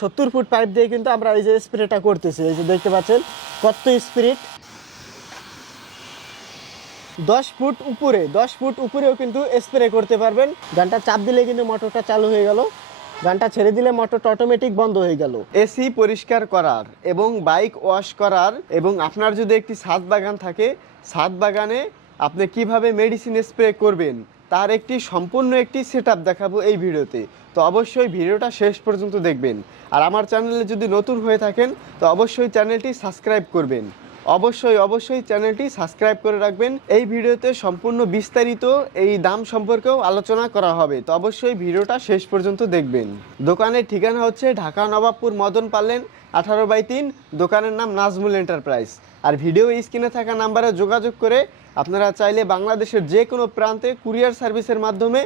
সত্তর foot pipe দিয়ে কিন্তু আমরা এই যে স্প্রেটা করতেছি। এই যে দেখতে পাচ্ছেন কত স্পিরিট। দশ ফুট উপরে, দশ ফুট উপরেও কিন্তু স্প্রে করতে পারবেন। গানটা চাপ দিলে কিন্তু মোটরটা চালু হয়ে গেল। গানটা ছেড়ে দিলে মোটরটা অটোমেটিক বন্ধ হয়ে গেল। এসি পরিষ্কার করার এবং বাইক ওয়াশ করার এবং আপনার যদি একটি ছাদ বাগান থাকে, ছাদ বাগানে আপনি কীভাবে মেডিসিন স্প্রে করবেন তার একটি সম্পূর্ণ একটি সেট দেখাবো এই ভিডিওতে। তো অবশ্যই ভিডিওটা শেষ পর্যন্ত দেখবেন। আর আমার চ্যানেলে যদি নতুন হয়ে থাকেন, তো অবশ্যই চ্যানেলটি সাবস্ক্রাইব করবেন। অবশ্যই অবশ্যই চ্যানেলটি সাবস্ক্রাইব করে রাখবেন। এই ভিডিওতে সম্পূর্ণ বিস্তারিত এই দাম সম্পর্কেও আলোচনা করা হবে। তো অবশ্যই ভিডিওটা শেষ পর্যন্ত দেখবেন। দোকানের ঠিকানা হচ্ছে ঢাকা নবাবপুর মদন পালেন আঠারো বাই তিন, দোকানের নাম নাজমুল এন্টারপ্রাইজ। আর ভিডিও স্ক্রিনে থাকা নাম্বারে যোগাযোগ করে আপনারা চাইলে বাংলাদেশের যে কোনো প্রান্তে কুরিয়ার সার্ভিসের মাধ্যমে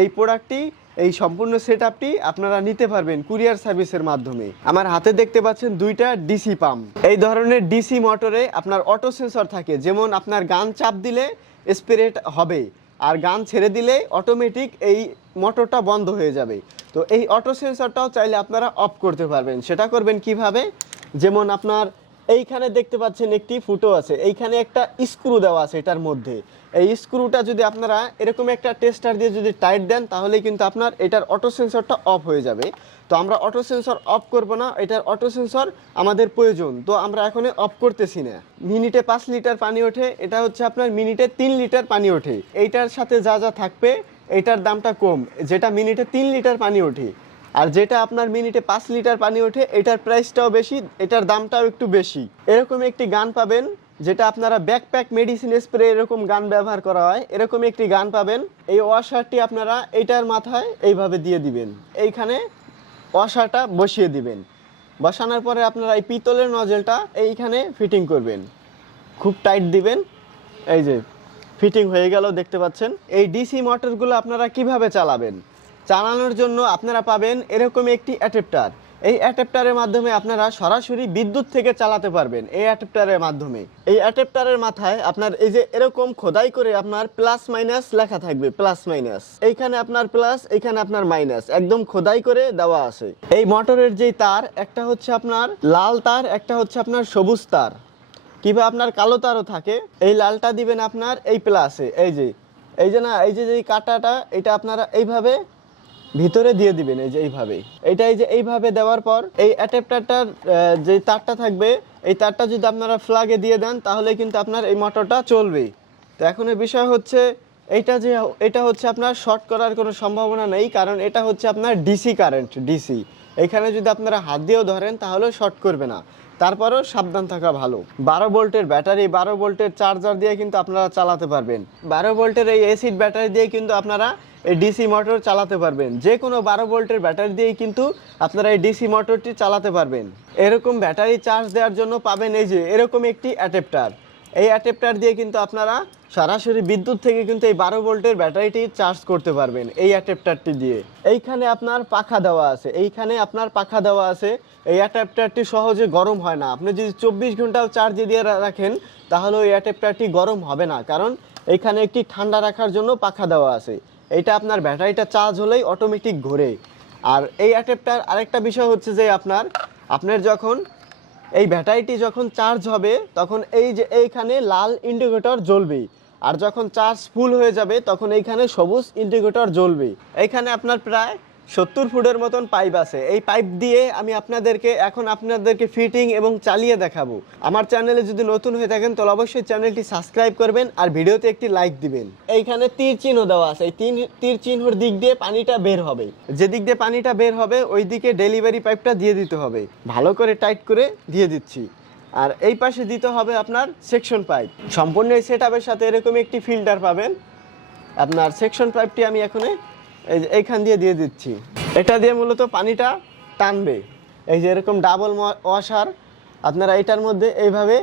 এই প্রোডাক্টটি এই সম্পূর্ণ সেট আপটি আপনারা নিতে পারবেন কুরিয়ার সার্ভিসের মাধ্যমে। আমার হাতে দেখতে পাচ্ছেন দুইটা ডিসি পাম্প এই ধরনের ডিসি মোটরে আপনার অটো সেন্সর থাকে, যেমন আপনার গান চাপ দিলে স্প্রেট হবে, আর গান ছেড়ে দিলে অটোমেটিক এই মোটরটা বন্ধ হয়ে যাবে। তো এই অটো সেন্সরটাও চাইলে আপনারা অফ করতে পারবেন। সেটা করবেন কীভাবে? যেমন আপনার এইখানে দেখতে পাচ্ছেন একটি ফুটো আছে। এইখানে একটা স্ক্রু দেওয়া আছে এটার মধ্যে। এই স্ক্রুটা যদি আপনারা এরকম একটা টেস্টার দিয়ে যদি টাইট দেন, তাহলে কিন্তু আপনার এটার অটো সেন্সরটা অফ হয়ে যাবে। তো আমরা অটো সেন্সর অফ করব না, এটার অটো সেন্সর আমাদের প্রয়োজন। তো আমরা এখন অফ করতেছি না। মিনিটে পাঁচ লিটার পানি ওঠে, এটা হচ্ছে আপনার মিনিটে তিন লিটার পানি ওঠে। এইটার সাথে যা যা থাকবে, এটার দামটা কম। যেটা মিনিটে তিন লিটার পানি ওঠে। আর যেটা আপনার মিনিটে পাঁচ লিটার পানি ওঠে, এটার প্রাইসটাও বেশি, এটার দামটাও একটু বেশি। এরকম একটি গান পাবেন, যেটা আপনারা ব্যাকপ্যাক মেডিসিন স্প্রে এরকম গান ব্যবহার করা হয়, এরকম একটি গান পাবেন। এই ওয়াশারটি আপনারা এইটার মাথায় এইভাবে দিয়ে দিবেন। এইখানে ওয়াশারটা বসিয়ে দিবেন। বসানোর পরে আপনারা এই পিতলের নজেলটা এইখানে ফিটিং করবেন। খুব টাইট দিবেন। এই যে ফিটিং হয়ে গেল, দেখতে পাচ্ছেন। এই ডিসি মোটরগুলো আপনারা কীভাবে চালাবেন? চালানোর জন্য আপনারা পাবেন এরকম একটি অ্যাডাপ্টার। এই অ্যাডাপ্টারের মাধ্যমে আপনারা সরাসরি বিদ্যুৎ থেকে চালাতে পারবেন এই অ্যাডাপ্টারের মাধ্যমে। এই অ্যাডাপ্টারের মাথায় আপনার এই যে এরকম খোদাই করে আপনার প্লাস মাইনাস লেখা থাকবে, প্লাস মাইনাস। এইখানে আপনার প্লাস, এইখানে আপনার মাইনাস। একদম খোদাই করে দেওয়া আছে। এই মোটরের যেই তার, একটা হচ্ছে আপনার লাল তার, একটা হচ্ছে আপনার সবুজ তার। কিংবা আপনার কালো তারও থাকে। এই লালটা দিবেন আপনার এই প্লাসে, এই যে। এই যে না, এই যে যে কাটাটা, এটা আপনারা এইভাবে ভিতরে দিয়ে দিবেন, এই যে এইভাবে এটা এই যে এইভাবে দেওয়ার পর, এই অ্যাডাপ্টারটার যে তারটা থাকবে, এই তারটা যদি আপনারা ফ্লাগে দিয়ে দেন, তাহলে কিন্তু আপনার এই মোটরটা চলবে তো এখন বিষয় হচ্ছে, এইটা যে, এটা হচ্ছে আপনার শর্ট করার কোনো সম্ভাবনা নেই, কারণ এটা হচ্ছে আপনার ডিসি কারেন্ট ডিসি এখানে যদি আপনারা হাত দিয়েও ধরেন, তাহলেও শর্ট করবে না। তারপরেও সাবধান থাকা ভালো। বারো ভোল্টের ব্যাটারি, বারো ভোল্টের চার্জার দিয়ে কিন্তু আপনারা চালাতে পারবেন। বারো ভোল্টের এই এসিড ব্যাটারি দিয়ে কিন্তু আপনারা এই ডিসি মোটর চালাতে পারবেন। যে কোনো বারো ভোল্টের ব্যাটারি দিয়েই কিন্তু আপনারা এই ডিসি মোটরটি চালাতে পারবেন। এরকম ব্যাটারি চার্জ দেওয়ার জন্য পাবেন এই যে, এরকম একটি অ্যাডাপ্টার এই অ্যাডাপ্টার দিয়ে কিন্তু আপনারা সরাসরি বিদ্যুৎ থেকে কিন্তু এই বারো ভোল্টের ব্যাটারিটি চার্জ করতে পারবেন এই অ্যাডাপ্টারটি দিয়ে। এইখানে আপনার পাখা দেওয়া আছে। এইখানে আপনার পাখা দেওয়া আছে। এই অ্যাডাপ্টারটি সহজে গরম হয় না। আপনি যদি চব্বিশ ঘন্টাও চার্জে দিয়ে রাখেন, তাহলে ওই অ্যাডাপ্টারটি গরম হবে না। কারণ এইখানে একটি ঠান্ডা রাখার জন্য পাখা দেওয়া আছে। এটা আপনার ব্যাটারিটা চার্জ হলেই অটোমেটিক ঘোরে। আর এই অ্যাডাপ্টার আরেকটা বিষয় হচ্ছে যে আপনার আপনার যখন এই ব্যাটারিটি যখন চার্জ হবে, তখন এই যে এইখানে লাল ইন্ডিকেটর জ্বলবে আর যখন চার্জ ফুল হয়ে যাবে, তখন এইখানে সবুজ ইন্ডিকেটর জ্বলবে এইখানে আপনার প্রায় সত্তর ফুটের মতন পাইপ আছে। এই পাইপ দিয়ে আমি আপনাদেরকে, এখন আপনাদেরকে ফিটিং এবং চালিয়ে দেখাবো। আমার চ্যানেলে যদি নতুন হয়ে থাকেন, তাহলে অবশ্যই চ্যানেলটি সাবস্ক্রাইব করবেন আর ভিডিওতে একটি লাইক দিবেন। এইখানে তীর চিহ্ন দেওয়া আছে। তিন তীর চিহ্নর দিক দিয়ে পানিটা বের হবে। যে দিক দিয়ে পানিটা বের হবে ওই দিকে ডেলিভারি পাইপটা দিয়ে দিতে হবে। ভালো করে টাইট করে দিয়ে দিচ্ছি। আর এই পাশে দিতে হবে আপনার সেকশন পাইপ সম্পূর্ণ এই সেট সাথে এরকম একটি ফিল্টার পাবেন। আপনার সেকশন পাইপটি আমি এখানে এই যে এইখান দিয়ে দিয়ে দিচ্ছি। এটা দিয়ে মূলত পানিটা টানবে। এই যে এরকম ডাবল ওয়াশার আপনারা এটার মধ্যে এইভাবে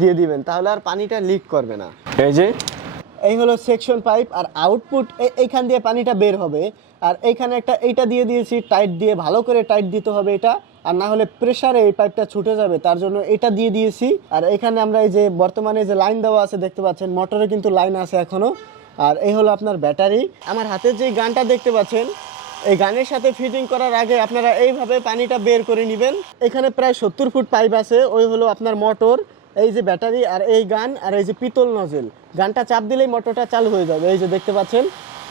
দিয়ে দিবেন, তাহলে আর পানিটা লিক করবে না। এই যে, এই হলো সেকশন পাইপ আর আউটপুট এইখান দিয়ে পানিটা বের হবে। আর এইখানে একটা, এইটা দিয়ে দিয়েছি টাইট দিয়ে, ভালো করে টাইট দিতে হবে এটা। আর না হলে প্রেসারে এই পাইপটা ছুটে যাবে, তার জন্য এটা দিয়ে দিয়েছি। আর এখানে আমরা এই যে বর্তমানে যে লাইন দেওয়া আছে, দেখতে পাচ্ছেন মোটরে কিন্তু লাইন আছে এখনও। আর এই হলো আপনার ব্যাটারি। আমার হাতের যে গানটা দেখতে পাচ্ছেন, এই গানের সাথে ফিটিং করার আগে আপনারা এইভাবে পানিটা বের করে নেবেন। এখানে প্রায় সত্তর ফুট পাইপ আছে, ওই হলো আপনার মোটর এই যে ব্যাটারি আর এই গান আর এই যে পিতল নজেল গানটা চাপ দিলেই মোটরটা চালু হয়ে যাবে, এই যে দেখতে পাচ্ছেন।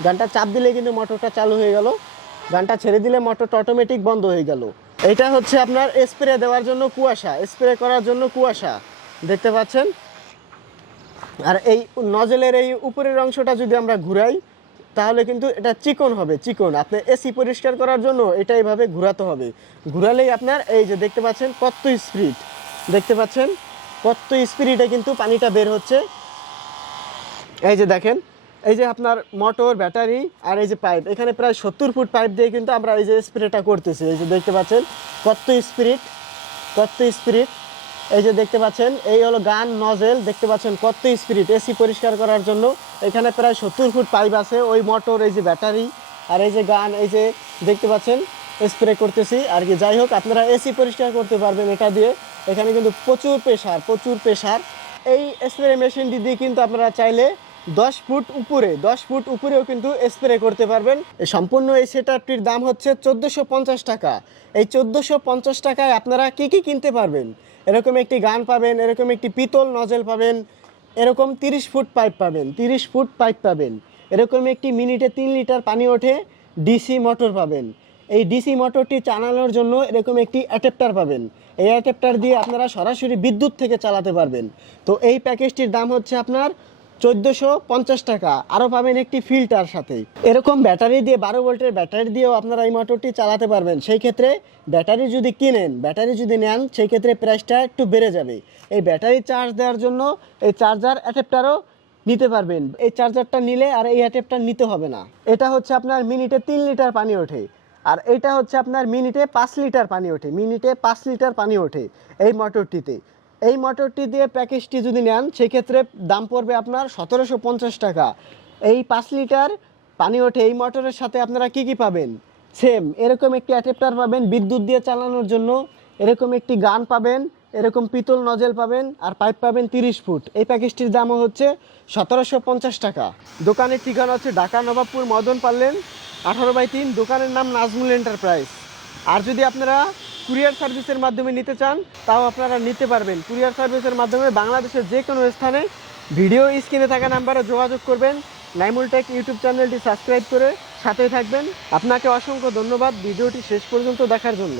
গানটা চাপ দিলেই কিন্তু মোটরটা চালু হয়ে গেল। গানটা ছেড়ে দিলে মোটরটা অটোমেটিক বন্ধ হয়ে গেল। এটা হচ্ছে আপনার স্প্রে দেওয়ার জন্য কুয়াশা স্প্রে করার জন্য কুয়াশা। দেখতে পাচ্ছেন? আর এই নজেলের এই উপরের অংশটা যদি আমরা ঘুরাই, তাহলে কিন্তু এটা চিকন হবে, চিকন। আপনি এসি পরিষ্কার করার জন্য এটা এইভাবে ঘোরাতে হবে। ঘুরালেই আপনার এই যে দেখতে পাচ্ছেন কত স্পিড। দেখতে পাচ্ছেন কত স্পিডে কিন্তু পানিটা বের হচ্ছে। এই যে দেখেন, এই যে আপনার মোটর, ব্যাটারি আর এই যে পাইপ, এখানে প্রায় সত্তর ফুট পাইপ দিয়ে কিন্তু আমরা এই যে স্প্রেটা করতেছি। এই যে দেখতে পাচ্ছেন কত স্পিরিট কত স্পিরিট এই যে দেখতে পাচ্ছেন, এই হলো গান, নজেল। দেখতে পাচ্ছেন কত স্পিরিট। এসি পরিষ্কার করার জন্য এখানে প্রায় সত্তর ফুট পাইপ আছে। ওই মোটর, এই যে ব্যাটারি আর এই যে গান, এই যে দেখতে পাচ্ছেন স্প্রে করতেছি। আর কি, যাই হোক, আপনারা এসি পরিষ্কার করতে পারবেন এটা দিয়ে। এখানে কিন্তু প্রচুর প্রেশার প্রচুর প্রেশার এই স্প্রে মেশিনটি দিয়ে কিন্তু আপনারা চাইলে দশ ফুট উপরে, দশ ফুট উপরেও কিন্তু স্প্রে করতে পারবেন। এই সম্পূর্ণ এই সেটআপটির দাম হচ্ছে চোদ্দোশো টাকা। এই চোদ্দোশো টাকায় আপনারা কি কি কিনতে পারবেন? এরকম একটি গান পাবেন, এরকম একটি পিতল নজেল পাবেন, এরকম তিরিশ ফুট পাইপ পাবেন, তিরিশ ফুট পাইপ পাবেন, এরকম একটি মিনিটে তিন লিটার পানি ওঠে ডিসি মোটর পাবেন। এই ডিসি মোটরটি চালানোর জন্য এরকম একটি অ্যাডাপ্টার পাবেন। এই অ্যাডাপ্টার দিয়ে আপনারা সরাসরি বিদ্যুৎ থেকে চালাতে পারবেন। তো এই প্যাকেজটির দাম হচ্ছে আপনার চোদ্দোশো পঞ্চাশ টাকা। আরও পাবেন একটি ফিল্টার সাথে। এরকম ব্যাটারি দিয়ে, বারো ভোল্টের ব্যাটারি দিয়েও আপনারা এই মোটরটি চালাতে পারবেন। সেই ক্ষেত্রে ব্যাটারি যদি কিনেন, ব্যাটারি যদি নেন, সেই ক্ষেত্রে প্রাইসটা একটু বেড়ে যাবে। এই ব্যাটারি চার্জ দেওয়ার জন্য এই চার্জার অ্যাডাপ্টারও নিতে পারবেন। এই চার্জারটা নিলে আর এই অ্যাডাপ্টার নিতে হবে না। এটা হচ্ছে আপনার মিনিটে তিন লিটার পানি ওঠে। আর এটা হচ্ছে আপনার মিনিটে পাঁচ লিটার পানি ওঠে। মিনিটে পাঁচ লিটার পানি ওঠে এই মোটরটিতে। এই মোটরটি দিয়ে প্যাকেজটি যদি নেন, সেক্ষেত্রে দাম পড়বে আপনার সতেরোশো পঞ্চাশ টাকা। এই পাঁচ লিটার পানি ওঠে এই মোটরের সাথে আপনারা কি কি পাবেন? সেম, এরকম একটি অ্যাডাপ্টার পাবেন, বিদ্যুৎ দিয়ে চালানোর জন্য। এরকম একটি গান পাবেন, এরকম পিতল নজেল পাবেন, আর পাইপ পাবেন তিরিশ ফুট। এই প্যাকেজটির দামও হচ্ছে সতেরোশো পঞ্চাশ টাকা। দোকানের ঠিকানা হচ্ছে ঢাকা নবাবপুর মদন পারলেন আঠারো বাই তিন, দোকানের নাম নাজমুল এন্টারপ্রাইজ। আর যদি আপনারা কুরিয়ার সার্ভিসের মাধ্যমে নিতে চান, তাও আপনারা নিতে পারবেন। কুরিয়ার সার্ভিসের মাধ্যমে বাংলাদেশের যে কোনো স্থানে ভিডিও স্ক্রিনে থাকা নাম্বারে যোগাযোগ করবেন। নাইমুল টেক ইউটিউব চ্যানেলটি সাবস্ক্রাইব করে সাথে থাকবেন। আপনাকে অসংখ্য ধন্যবাদ ভিডিওটি শেষ পর্যন্ত দেখার জন্য।